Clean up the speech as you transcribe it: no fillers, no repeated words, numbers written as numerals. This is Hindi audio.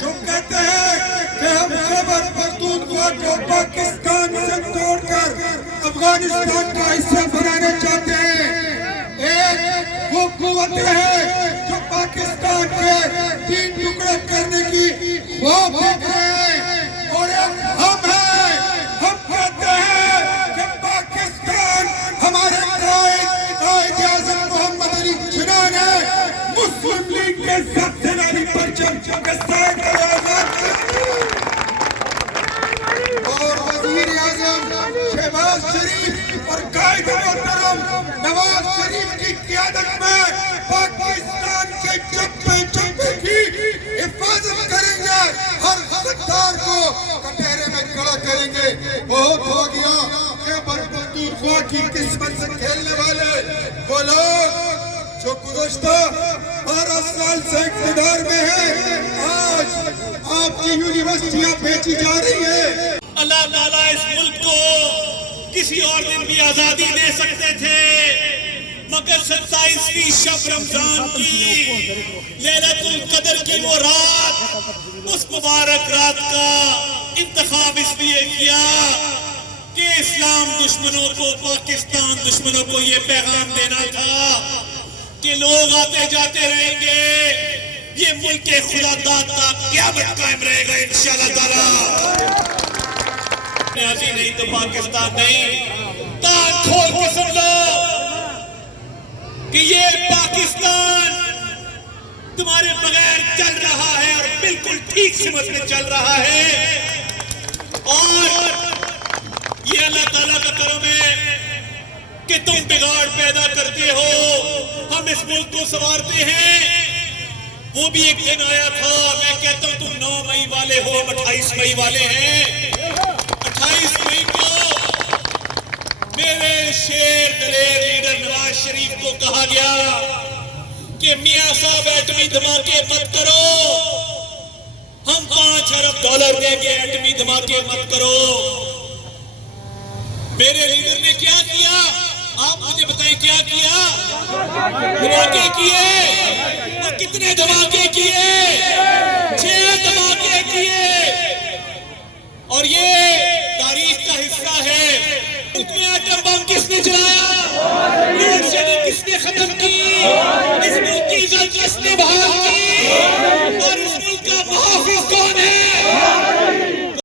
जो कहते हैं कि हम खैबर पख्तूनख्वा को पाकिस्तान से तोड़कर अफगानिस्तान का हिस्सा बनाना चाहते हैं। एक वो कुव्वत है जो पाकिस्तान के 3 टुकड़े करने की ख्वाब देख रहे हैं, और एक हम हैं। हम कहते हैं कि पाकिस्तान हमारे कायद-ए-आज़म मोहम्मद अली जिन्ना ने मुस्लिम लीग के सबसे नारी परचम के साथ और वज़ीर आज़म शहबाज शरीफ और कायद मोहतरम नवाज शरीफ की क़यादत में पाकिस्तान के चप्पे की हिफाजत करेंगे, हर गद्दार को कटहरे में खड़ा करेंगे। बहुत हो गया खैबर पख्तूनख्वा की किस्मत से खेलने वाले वो लोग जो गुज़श्ता 12 साल से इक़्तिदार में है। आज आपकी यूनिवर्सिटियां बेची जा रही है। अल्लाह ताला इस मुल्क को किसी और दिन भी आजादी दे सकते थे, मगर 27वीं शब रमजान की लैलतुल कदर की वो रात, उस मुबारक रात का इंतखाब इसलिए किया कि इस्लाम दुश्मनों को, पाकिस्तान दुश्मनों को ये पैगाम देना था कि लोग आते जाते रहेंगे, ये मुल्क के खुदा दाता क़यामत कायम रहेगा इंशाअल्लाह ताला। नहीं तो पाकिस्तान नहीं। कान खोल के सुन लो कि ये पाकिस्तान तुम्हारे बगैर चल रहा है और बिल्कुल ठीक समझ में चल रहा है, और ये अल्लाह ताला का करम है कि तुम बिगाड़ पैदा करते हो, हम इस मुल्क को संवारते हैं। वो भी एक दिन आया था, मैं कहता हूं तुम 9 मई वाले हो, हम 28 मई वाले हैं। 28 मई को मेरे शेर दलेर लीडर नवाज शरीफ को कहा गया कि मियां साहब एटमी धमाके मत करो, हम 5 अरब डॉलर देंगे, एटमी धमाके मत करो। मेरे लीडर ने क्या किया, आप मुझे बताएं क्या किया? धमाके किए। और कितने धमाके किए? 6 धमाके किए। और ये तारीख का हिस्सा है। इसमें एटम बम किसने चलाया? किसने खत्म की? इस मुल्क की इज्जत किसने बहाल